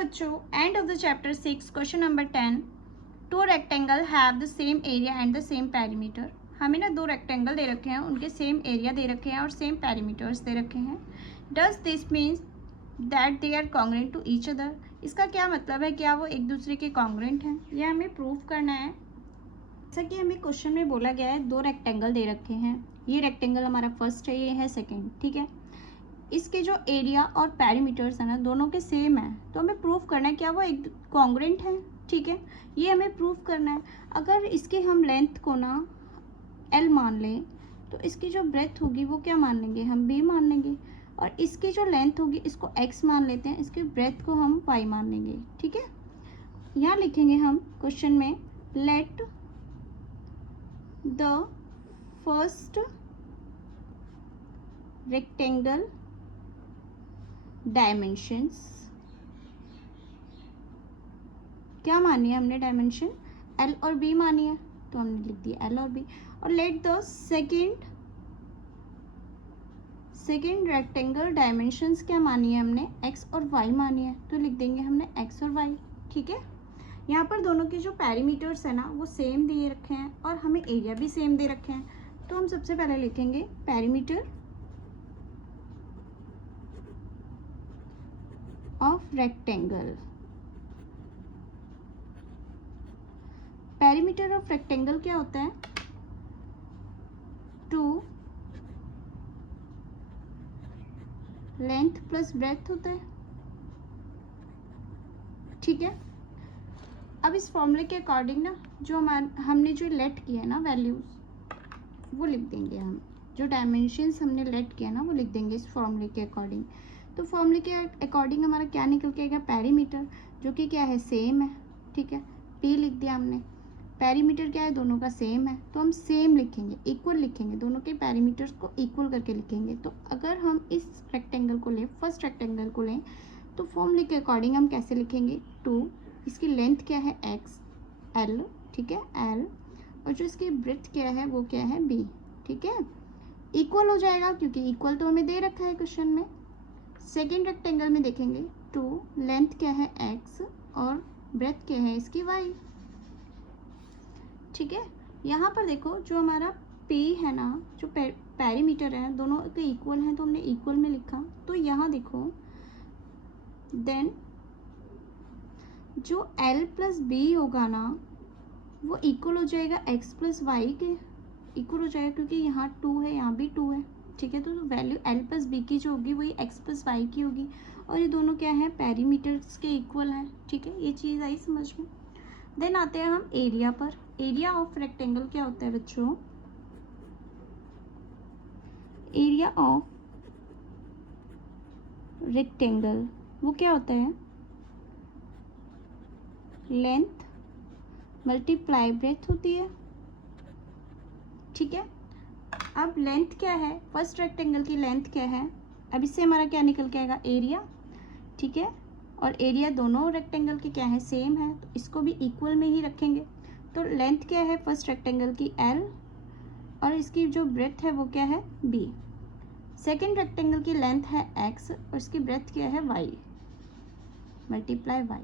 बच्चों, end of the chapter 6 question number 10। Two rectangle have the same area and the same perimeter. हमें ना दो rectangle दे रखे हैं, उनके सेम एरिया दे रखे हैं और सेम पेरीमीटर्स दे रखे हैं। Does this means that they are congruent to each other. इसका क्या मतलब है, क्या वो एक दूसरे के कॉन्ग्रुएंट हैं? यह हमें प्रूव करना है। जैसा कि हमें क्वेश्चन में बोला गया है, दो रेक्टेंगल दे रखे हैं। ये रेक्टेंगल हमारा फर्स्ट है, ये है सेकेंड, ठीक है। इसके जो एरिया और पैरीमीटर्स है ना, दोनों के सेम है, तो हमें प्रूव करना है क्या वो एक कॉन्ग्रुएंट है, ठीक है। ये हमें प्रूव करना है। अगर इसके हम लेंथ को ना L मान लें, तो इसकी जो ब्रेथ होगी वो क्या मान लेंगे, हम B मान लेंगे। और इसकी जो लेंथ होगी इसको X मान लेते हैं, इसकी ब्रेथ को हम Y मान लेंगे, ठीक है। यहाँ लिखेंगे हम क्वेश्चन में, let the first rectangle dimensions, क्या मानी है हमने डायमेंशन, L और B मानी है, तो हमने लिख दिया L और B। और let the second rectangle dimensions क्या मानी है हमने, X और Y मानी है, तो लिख देंगे हमने X और Y, ठीक है। यहाँ पर दोनों के जो पैरीमीटर्स है ना वो सेम दे रखे हैं और हमें एरिया भी सेम दे रखे हैं। तो हम सबसे पहले लिखेंगे perimeter of rectangle. Perimeter of rectangle क्या होता है, 2 लेंथ प्लस ब्रेथ होता है, ठीक है। अब इस फॉर्मूले के अकॉर्डिंग ना जो हमने जो लेट किया है ना वैल्यूज वो लिख देंगे हम, जो डायमेंशंस हमने लेट किया ना वो लिख देंगे इस फॉर्मूले के अकॉर्डिंग। तो फॉर्मूले के अकॉर्डिंग हमारा क्या निकल के आएगा, पैरीमीटर, जो कि क्या है सेम है, ठीक है। P लिख दिया हमने। पैरीमीटर क्या है, दोनों का सेम है, तो हम सेम लिखेंगे, इक्वल लिखेंगे, दोनों के पैरीमीटर्स को इक्वल करके लिखेंगे। तो अगर हम इस रेक्टेंगल को लें, फर्स्ट रेक्टेंगल को लें, तो फॉर्मूले के अकॉर्डिंग हम कैसे लिखेंगे, 2, इसकी लेंथ क्या है X L, ठीक है L, और जो इसकी ब्रेथ क्या है वो क्या है B, ठीक है। इक्वल हो जाएगा क्योंकि इक्वल तो हमें दे रखा है क्वेश्चन में। सेकेंड रेक्टेंगल में देखेंगे, 2 लेंथ क्या है X और ब्रेथ क्या है इसकी Y, ठीक है। यहाँ पर देखो जो हमारा P है ना, जो पैरीमीटर है, दोनों के इक्वल हैं, तो हमने इक्वल में लिखा। तो यहाँ देखो देन जो L प्लस B होगा ना वो इक्वल हो जाएगा X प्लस वाई के, इक्वल हो जाएगा क्योंकि यहाँ 2 है, यहाँ भी 2 है, ठीक है। तो वैल्यू L प्लस B की जो होगी वही X प्लस वाई की होगी, और ये दोनों क्या है, पैरीमीटर्स के इक्वल हैं, ठीक है। ये चीज़ आई समझ में। देन आते हैं हम एरिया पर। एरिया ऑफ रेक्टेंगल क्या होता है बच्चों, एरिया ऑफ रेक्टेंगल वो क्या होता है, लेंथ मल्टीप्लाई ब्रेथ होती है, ठीक है। अब लेंथ क्या है, फर्स्ट रेक्टेंगल की लेंथ क्या है, अब इससे हमारा क्या निकल के आएगा, एरिया, ठीक है। और एरिया दोनों रेक्टेंगल के क्या है, सेम है, तो इसको भी इक्वल में ही रखेंगे। तो लेंथ क्या है फर्स्ट रेक्टेंगल की L, और इसकी जो ब्रेथ है वो क्या है B। सेकेंड रेक्टेंगल की लेंथ है X और इसकी ब्रेथ क्या है Y मल्टीप्लाई Y,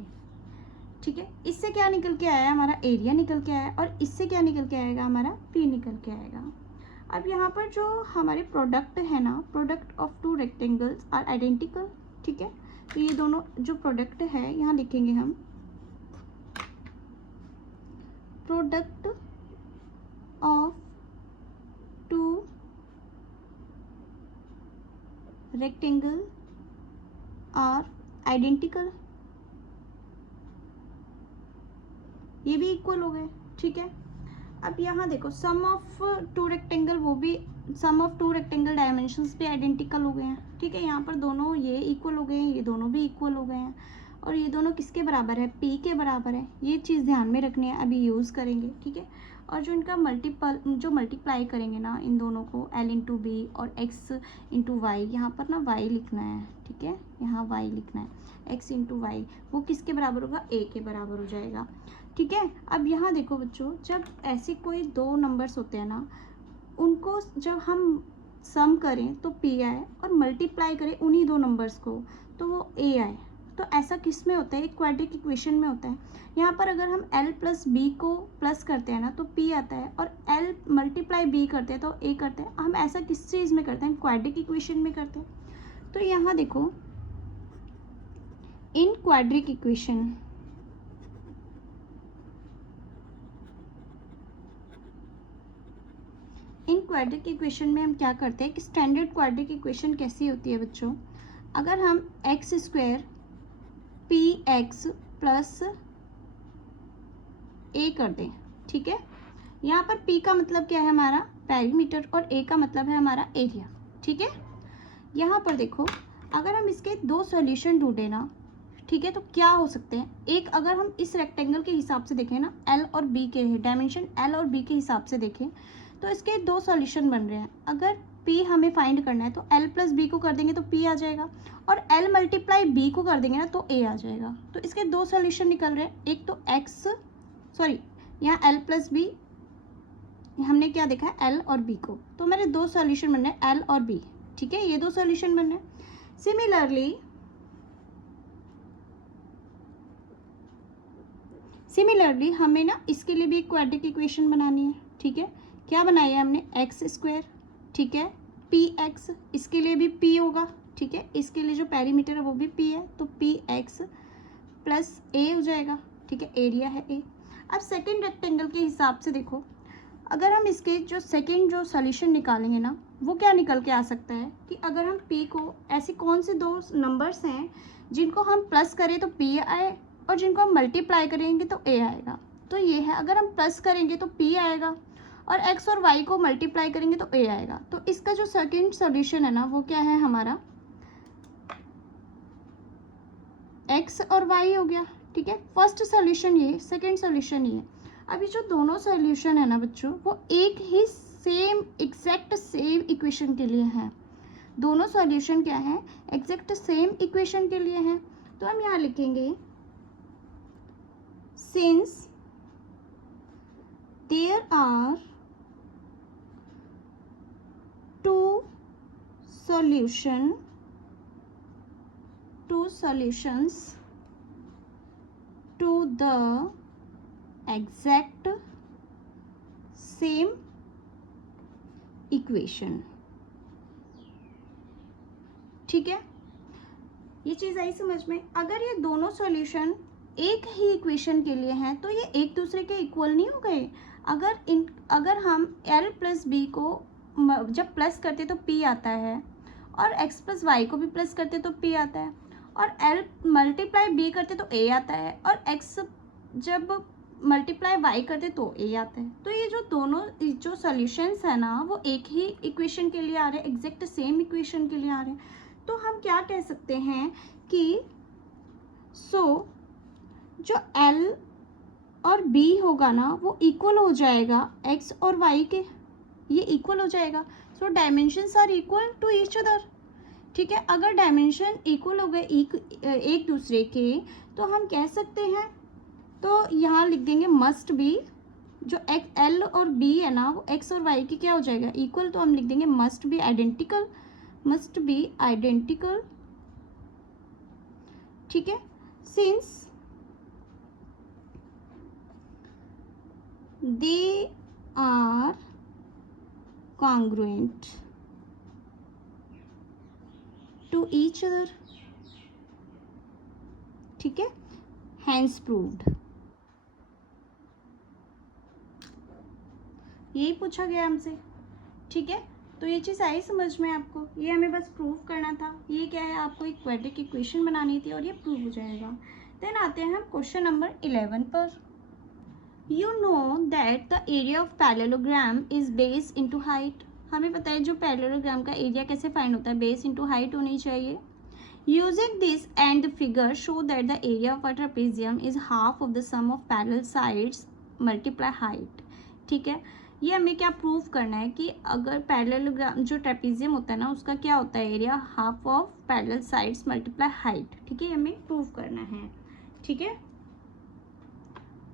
ठीक है। इससे क्या निकल के आया, हमारा एरिया निकल के आया, और इससे क्या निकल के आएगा, हमारा P निकल के आएगा। अब यहाँ पर जो हमारे प्रोडक्ट है ना, product of 2 rectangles are identical, ठीक है। तो ये दोनों जो प्रोडक्ट है यहाँ लिखेंगे हम, product of 2 rectangle are identical, ये भी इक्वल हो गए, ठीक है। अब यहाँ देखो सम ऑफ 2 रेक्टेंगल, वो भी सम ऑफ 2 रेक्टेंगल डायमेंशंस भी आइडेंटिकल हो गए हैं, ठीक है। यहाँ पर दोनों ये इक्वल हो गए हैं, ये दोनों भी इक्वल हो गए हैं, और ये दोनों किसके बराबर है, P के बराबर है। ये चीज़ ध्यान में रखनी है, अभी यूज़ करेंगे, ठीक है। और जो इनका मल्टीप्लाई करेंगे ना इन दोनों को, L इंटू B और X इंटू वाई, यहाँ पर ना Y लिखना है, ठीक है, यहाँ Y लिखना है, X इंटू वाई, वो किसके बराबर होगा, A के बराबर हो जाएगा, ठीक है। अब यहाँ देखो बच्चों, जब ऐसे कोई 2 नंबर्स होते हैं ना, उनको जब हम सम करें तो P आए, और मल्टीप्लाई करें उन्हीं 2 नंबर्स को तो वो A आए, तो ऐसा किस में होता है, एक क्वाड्रिक इक्वेशन में होता है। यहाँ पर अगर हम l प्लस बी को प्लस करते हैं ना तो p आता है, और l मल्टीप्लाई b करते हैं तो a करते हैं। हम ऐसा किस चीज़ में करते हैं, क्वाड्रिक इक्वेशन में करते हैं। तो यहाँ देखो, इन क्वाड्रिक इक्वेशन, इन क्वाड्रिक इक्वेशन में हम क्या करते हैं कि स्टैंडर्ड क्वाड्रिक इक्वेशन कैसी होती है बच्चों, अगर हम X square P X plus A कर दें, ठीक है। यहाँ पर p का मतलब क्या है, हमारा पेरीमीटर, और a का मतलब है हमारा एरिया, ठीक है। यहाँ पर देखो, अगर हम इसके दो सॉल्यूशन ढूंढे ना, ठीक है, तो क्या हो सकते हैं। एक, अगर हम इस रेक्टेंगल के हिसाब से देखें ना, l और b के डायमेंशन l और b के हिसाब से देखें तो इसके दो सॉल्यूशन बन रहे हैं। अगर p हमें फाइंड करना है तो l प्लस b को कर देंगे तो p आ जाएगा, और l मल्टीप्लाई b को कर देंगे ना तो a आ जाएगा। तो इसके दो सॉल्यूशन निकल रहे हैं, एक तो यहाँ l प्लस b, हमने क्या देखा है l और b को, तो मेरे दो सॉल्यूशन बन रहे हैं l और b, ठीक है, ये दो सॉल्यूशन बन रहे हैं। सिमिलरली हमें ना इसके लिए भी एक क्वाड्रिक इक्वेशन बनानी है, ठीक है। क्या बनाई है हमने, एक्स स्क्वायर, ठीक है, पी एक्स, इसके लिए भी p होगा, ठीक है, इसके लिए जो पेरीमीटर है वो भी p है, तो पी एक्स प्लस a हो जाएगा, ठीक है, एरिया है a। अब सेकेंड रेक्टेंगल के हिसाब से देखो, अगर हम इसके जो सेकेंड जो सॉल्यूशन निकालेंगे ना, वो क्या निकल के आ सकता है कि अगर हम p को, ऐसे कौन से दो नंबर्स हैं जिनको हम प्लस करें तो p आए, और जिनको हम मल्टीप्लाई करेंगे तो a आएगा। तो ये है, अगर हम प्लस करेंगे तो p आएगा, और x और y को मल्टीप्लाई करेंगे तो a आएगा। तो इसका जो सेकेंड सॉल्यूशन है ना, वो क्या है हमारा, x और y हो गया, ठीक है। फर्स्ट सॉल्यूशन ये, सेकेंड सॉल्यूशन ये। अभी जो दोनों सॉल्यूशन है ना बच्चों, वो एक ही सेम एग्जैक्ट सेम इक्वेशन के लिए हैं। दोनों सॉल्यूशन क्या है, एग्जैक्ट सेम इक्वेशन के लिए हैं। तो हम यहाँ लिखेंगे, since there are two solutions to the exact same equation, ठीक है। ये चीज़ आई समझ में। अगर ये दोनों सॉल्यूशन एक ही इक्वेशन के लिए हैं तो ये एक दूसरे के इक्वल नहीं हो गए। अगर हम l प्लस बी को जब प्लस करते तो p आता है, और x प्लस वाई को भी प्लस करते तो p आता है, और l मल्टीप्लाई b करते तो a आता है, और x जब मल्टीप्लाई y करते तो a आता है। तो ये जो दोनों जो सॉल्यूशंस है ना, वो एक ही इक्वेशन के लिए आ रहे हैं, एग्जैक्ट सेम इक्वेशन के लिए आ रहे हैं। तो हम क्या कह सकते हैं कि जो l और b होगा ना, वो इक्वल हो जाएगा x और y के, ये इक्वल हो जाएगा। So dimensions are equal to each other, ठीक है। अगर डायमेंशन इक्वल हो गए एक दूसरे के, तो हम कह सकते हैं, तो यहाँ लिख देंगे मस्ट बी, जो l और b है ना, वो x और y की क्या हो जाएगा, इक्वल। तो हम लिख देंगे मस्ट बी आइडेंटिकल, ठीक है। Since they are congruent to each other, ठीक है, hence proved। यही पूछा गया हमसे, ठीक है। तो ये चीज़ आई समझ में आपको, ये हमें बस प्रूव करना था। ये क्या है, आपको एक क्वाड्रिक इक्वेशन बनानी थी और ये प्रूव हो जाएगा। देन आते हैं हम क्वेश्चन नंबर 11 पर। You know that the area of parallelogram is base into height। हमें पता है जो पैरेललोग्राम का एरिया कैसे फाइंड होता है, बेस इंटू हाइट होनी चाहिए। Using this and the figure show that the area of a trapezium is half of the sum of parallel sides multiply height, ठीक है। ये हमें क्या प्रूव करना है कि अगर पैरेललोग्राम जो ट्रेपेजियम होता है ना, उसका क्या होता है area, half of parallel sides multiply height, ठीक है, हमें प्रूव करना है, ठीक है।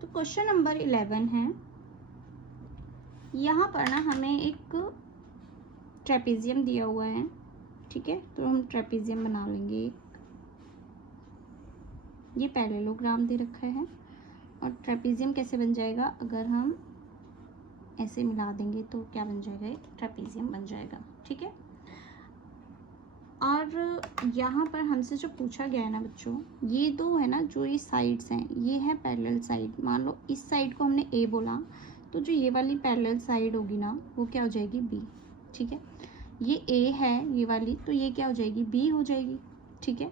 तो क्वेश्चन नंबर 11 है, यहाँ पर ना हमें एक ट्रेपेजियम दिया हुआ है, ठीक है। तो हम ट्रेपेजियम बना लेंगे। ये पैरेललोग्राम दे रखा है। और ट्रेपीजियम कैसे बन जाएगा, अगर हम ऐसे मिला देंगे तो क्या बन जाएगा, ये ट्रेपीजियम बन जाएगा। ठीक है। और यहाँ पर हमसे जो पूछा गया है ना बच्चों, ये दो है ना जो ये साइड्स हैं, ये है पैरेलल साइड। मान लो इस साइड को हमने ए बोला, तो जो ये वाली पैरेलल साइड होगी ना वो क्या हो जाएगी, बी। ठीक है। ये ए है ये वाली, तो ये क्या हो जाएगी, बी हो जाएगी। ठीक है।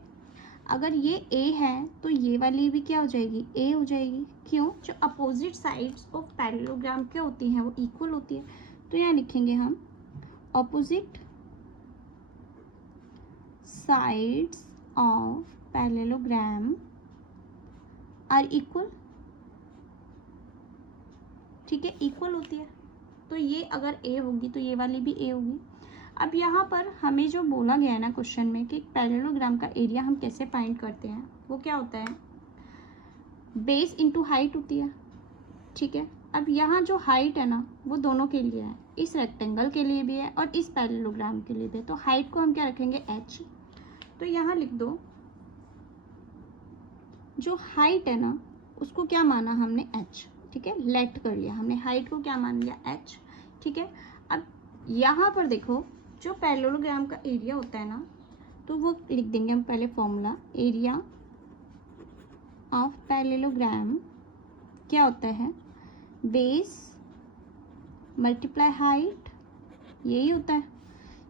अगर ये ए है तो ये वाली भी क्या हो जाएगी, ए हो जाएगी। क्यों, जो अपोजिट साइड्स ऑफ पैरेललोग्राम क्या होती हैं, वो इक्वल होती है। तो यहाँ लिखेंगे हम opposite sides of parallelogram are equal. ठीक है, इक्वल होती है। तो ये अगर ए होगी तो ये वाली भी ए होगी। अब यहाँ पर हमें जो बोला गया है ना क्वेश्चन में कि पैरेललोग्राम का एरिया हम कैसे फाइंड करते हैं, वो क्या होता है, बेस इंटू हाइट होती है। ठीक है। अब यहाँ जो हाइट है ना वो दोनों के लिए है, इस रेक्टेंगल के लिए भी है और इस पैरेललोग्राम के लिए भी है। तो हाइट को हम क्या रखेंगे, एच। तो यहाँ लिख दो, जो हाइट है ना उसको क्या माना हमने, एच। ठीक है, लेट कर लिया हमने, हाइट को क्या मान लिया, एच। ठीक है। अब यहाँ पर देखो, जो पैरेललोग्राम का एरिया होता है ना, तो वो लिख देंगे हम पहले फॉर्मूला, एरिया ऑफ पैरेललोग्राम क्या होता है, बेस मल्टीप्लाई हाइट, यही होता है।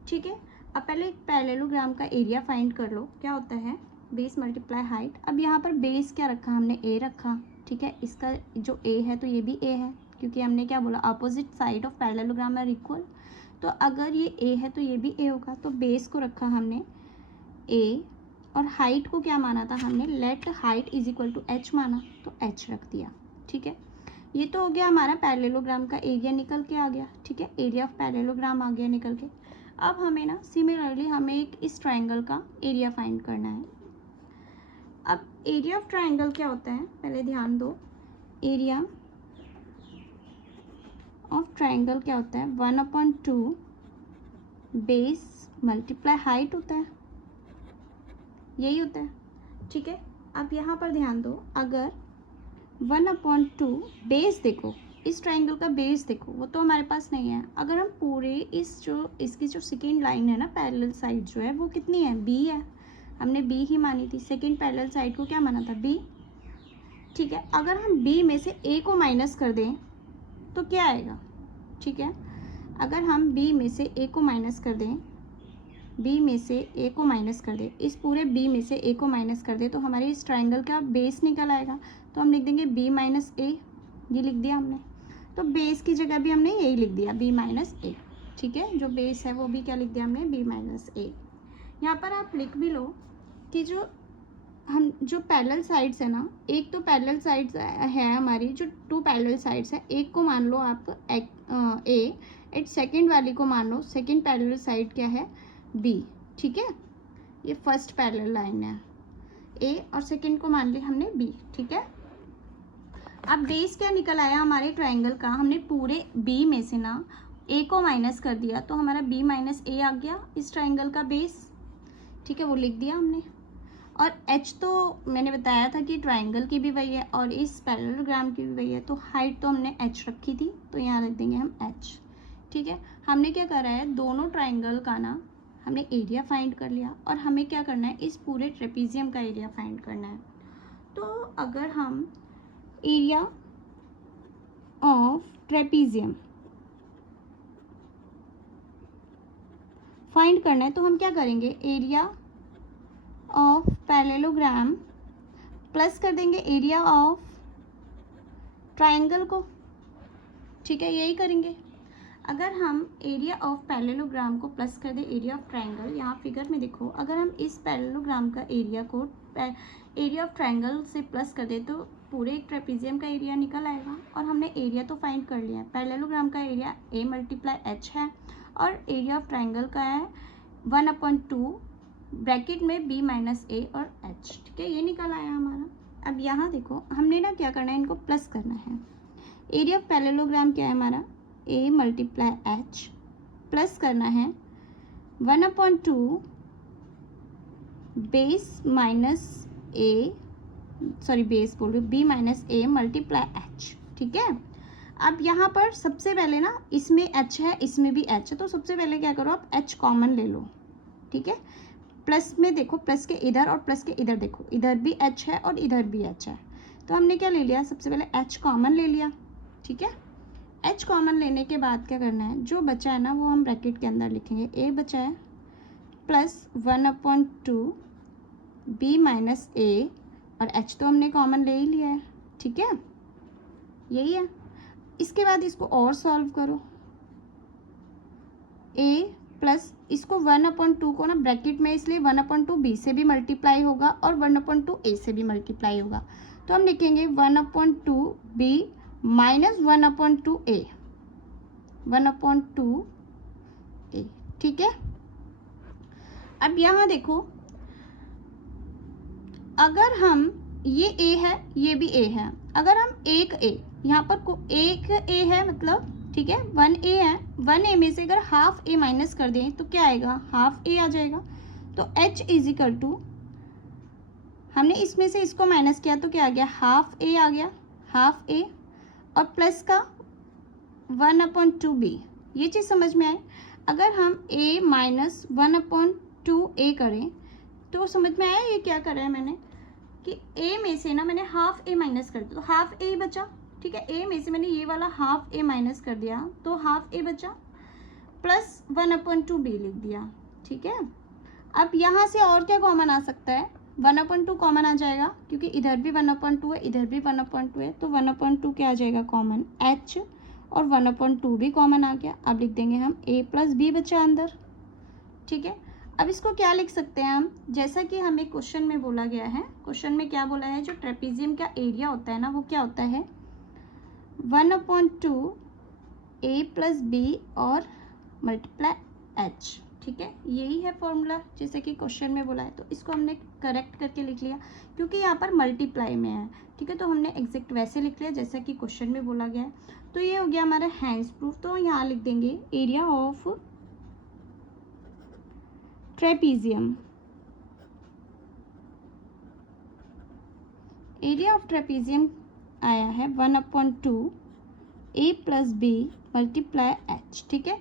ठीक है। अब पहले एक पैरेललोग्राम का एरिया फाइंड कर लो, क्या होता है, बेस मल्टीप्लाई हाइट। अब यहाँ पर बेस क्या रखा हमने, ए रखा। ठीक है, इसका जो ए है तो ये भी ए है, क्योंकि हमने क्या बोला, opposite side of parallelogram are equal. तो अगर ये ए है तो ये भी ए होगा। तो बेस को रखा हमने ए, और हाइट को क्या माना था हमने, let height is equal to h माना, तो एच रख दिया। ठीक है। ये तो हो गया हमारा पैरेललोग्राम का एरिया निकल के आ गया। ठीक है, एरिया ऑफ पैरेललोग्राम आ गया निकल के। अब हमें ना सिमिलरली हमें एक इस ट्राइंगल का एरिया फाइंड करना है। अब एरिया ऑफ ट्राइंगल क्या होता है, पहले ध्यान दो, एरिया ऑफ ट्राइंगल क्या होता है, 1/2 बेस मल्टीप्लाई हाइट होता है, यही होता है। ठीक है। अब यहाँ पर ध्यान दो, अगर 1/2 बेस देखो, इस ट्राइंगल का बेस देखो, वो तो हमारे पास नहीं है। अगर हम पूरे इसकी जो सेकेंड लाइन है ना, पैरेलल साइड जो है वो कितनी है, बी है। हमने बी ही मानी थी, सेकेंड पैरेलल साइड को क्या माना था, बी। ठीक है। अगर हम बी में से ए को माइनस कर दें तो क्या आएगा। ठीक है। अगर हम बी में से ए को माइनस कर दें, बी में से ए को माइनस कर दें, इस पूरे बी में से ए को माइनस कर दें, तो हमारे इस ट्राइंगल का बेस निकल आएगा। तो हम लिख देंगे बी माइनस ए, ये लिख दिया हमने। तो बेस की जगह भी हमने यही लिख दिया, बी माइनस ए। ठीक है, जो बेस है वो भी क्या लिख दिया हमने, बी माइनस ए। यहाँ पर आप लिख भी लो कि जो पैरेलल साइड्स है ना, एक तो पैरेलल साइड्स है हमारी, जो 2 पैरेलल साइड्स है, एक को मान लो आप ए, एट सेकेंड वाली को मान लो सेकेंड पैरेलल साइड क्या है, बी। ठीक है, ये फर्स्ट पैरेलल लाइन है, ए और सेकेंड को मान लिया हमने बी। ठीक है। अब बेस क्या निकल आया हमारे ट्राइंगल का, हमने पूरे बी में से ना ए को माइनस कर दिया, तो हमारा बी माइनस ए आ गया इस ट्राइंगल का बेस। ठीक है, वो लिख दिया हमने। और एच तो मैंने बताया था कि ट्राइंगल की भी वही है और इस पैरेललोग्राम की भी वही है, तो हाइट तो हमने एच रखी थी, तो यहाँ रख देंगे हम एच। ठीक है। हमने क्या करा है, दोनों ट्राइंगल का ना हमने एरिया फाइंड कर लिया, और हमें क्या करना है, इस पूरे ट्रेपीजियम का एरिया फाइंड करना है। तो अगर हम एरिया ऑफ ट्रेपीजियम फाइंड करना है, तो हम क्या करेंगे, एरिया ऑफ पैरेललोग्राम प्लस कर देंगे एरिया ऑफ ट्राइंगल को। ठीक है, यही करेंगे। अगर हम एरिया ऑफ पैरेललोग्राम को प्लस कर दें एरिया ऑफ ट्राइंगल, यहाँ फिगर में देखो, अगर हम इस पैरेललोग्राम का एरिया को एरिया ऑफ ट्राइंगल से प्लस कर दें तो पूरे एक ट्रेपीजियम का एरिया निकल आएगा। और हमने एरिया तो फाइंड कर लिया है, पैरेललोग्राम का एरिया ए मल्टीप्लाई एच है, और एरिया ऑफ ट्राइंगल का है 1/2 ब्रैकेट में बी माइनस ए और एच। ठीक है, ये निकल आया हमारा। अब यहाँ देखो, हमने ना क्या करना है, इनको प्लस करना है। एरिया ऑफ पैरेललोग्राम क्या है हमारा, ए मल्टीप्लाई एच, प्लस करना है 1/2 बेस माइनस ए सॉरी बेस बोल रही हूँ, B minus A multiply H. ठीक है, अब यहाँ पर सबसे पहले ना इसमें एच है, इसमें भी एच है, तो सबसे पहले क्या करो आप एच कॉमन ले लो। ठीक है, प्लस में देखो, प्लस के इधर और प्लस के इधर देखो, इधर भी एच है और इधर भी एच है, तो हमने क्या ले लिया, सबसे पहले एच कॉमन ले लिया। ठीक है, एच कॉमन लेने के बाद क्या करना है, जो बचा है ना वो हम ब्रैकेट के अंदर लिखेंगे, ए बचा है प्लस 1/2 बी माइनस ए, और एच तो हमने कॉमन ले ही लिया है। ठीक है, यही है। इसके बाद इसको और सॉल्व करो, ए प्लस इसको 1/2 को ना ब्रैकेट में, इसलिए 1/2 बी से भी मल्टीप्लाई होगा और 1/2 ए से भी मल्टीप्लाई होगा, तो हम लिखेंगे 1/2 बी माइनस 1/2 ए, 1/2 ए। ठीक है, अब यहाँ देखो, अगर हम ये ए है ये भी ए है, अगर हम एक ए यहाँ पर एक ए है मतलब, ठीक है 1 ए है, 1 ए में से अगर हाफ ए माइनस कर दें तो क्या आएगा, हाफ ए आ जाएगा। तो h इज इक्वल टू, हमने इसमें से इसको माइनस किया तो क्या आ गया, हाफ ए आ गया, हाफ ए और प्लस का 1/2 बी। ये चीज़ समझ में आए, अगर हम a माइनस 1/2 ए करें तो समझ में आया ये क्या करा है मैंने, कि a में से ना मैंने हाफ ए माइनस कर दिया तो हाफ ए बचा। ठीक है, a में से मैंने ये वाला हाफ ए माइनस कर दिया तो हाफ ए बचा, प्लस 1/2 बी लिख दिया। ठीक है, अब यहाँ से और क्या कॉमन आ सकता है, 1/2 कॉमन आ जाएगा, क्योंकि इधर भी 1/2 है इधर भी 1/2 है, तो 1/2 क्या आ जाएगा कॉमन, h, और 1/2 भी कॉमन आ गया। अब लिख देंगे हम a प्लस बी बचा अंदर। ठीक है, अब इसको क्या लिख सकते हैं हम, जैसा कि हमें क्वेश्चन में बोला गया है, क्वेश्चन में क्या बोला है, जो ट्रेपीजियम का एरिया होता है ना वो क्या होता है, 1/2 a प्लस बी और मल्टीप्लाई h। ठीक है, यही है फॉर्मूला जैसे कि क्वेश्चन में बोला है, तो इसको हमने करेक्ट करके लिख लिया क्योंकि यहाँ पर मल्टीप्लाई में है। ठीक है, तो हमने एग्जैक्ट वैसे लिख लिया जैसा कि क्वेश्चन में बोला गया है। तो ये हो गया हमारा हैंड्स प्रूफ। तो यहाँ लिख देंगे area of trapezium, area of trapezium आया है 1/2 a plus B multiply h। ठीक है,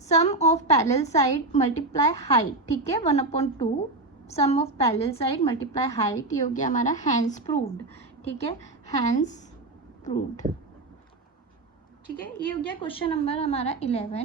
sum of parallel side multiply height. ठीक है, 1/2 sum of parallel side multiply height, ये हो गया हमारा हैंस प्रूव्ड। ठीक है, हैंस प्रूव्ड। ठीक है, ये हो गया क्वेश्चन नंबर हमारा 11।